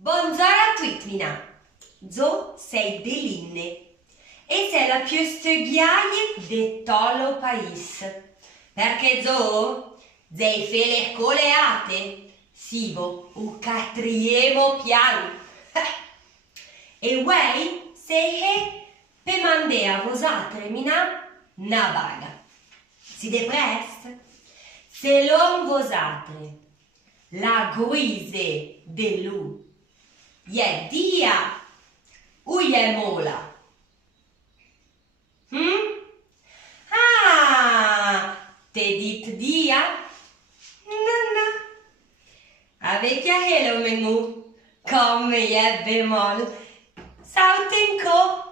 Buongiorno a tutti, mina. Zo sei delinne e sei la più studiaia di tutto il paese. Perché zo sei fele coleate, sivo un quatriemo piano. E voi sei per mandare a vosaltre, mina, una vaga. Si deprest? Se non vosatre la guise dell'u je dia u je mola. Ah, te dit dia? No. Avete a hello menù, come je bemol. Sautenco,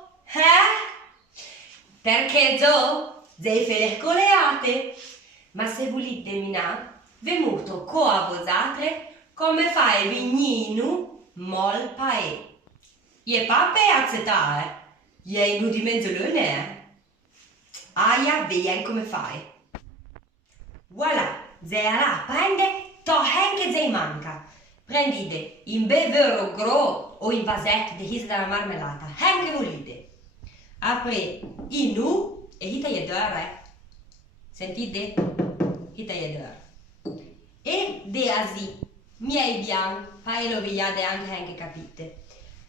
Perché zo, zei fele coleate. Ma se volete mina, venuto co a vosatre, come fa il vignino mol pae. Je pape accettare, je in di mezzolone, Aia, vediamo come fai. Voilà, zei là, prende, to che zei manca. Prendite in bevero gros o in vasetto di hisa della marmellata, che volete. Apri in nu e hita je dörre. Sentite? Hita je dörre. E de asi, miei bian, fai lo vigliate anche capite.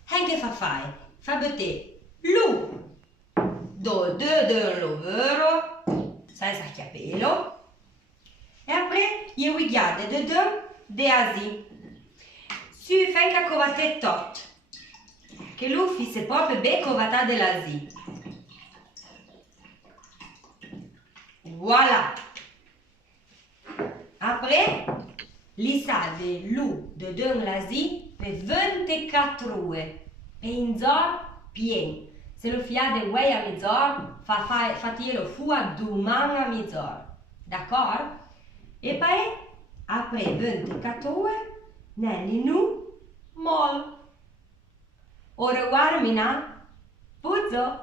Che fa fai? Fa bete lu, do lo vero, senza chiapelo. E apre je vigliate de asi. Su fai covate tot. Che lu fisse proprio be covata dell'asi. Voilà. Apre li sa de lu de l'asi per 24 ore. E in zor pien. Se lo fiate guai a mezz'ora, fatelo fuori domani a mezz'ora. D'accordo? E poi apre 24 ore, nelli nu, mol. Ora guarda, mina, puzzo.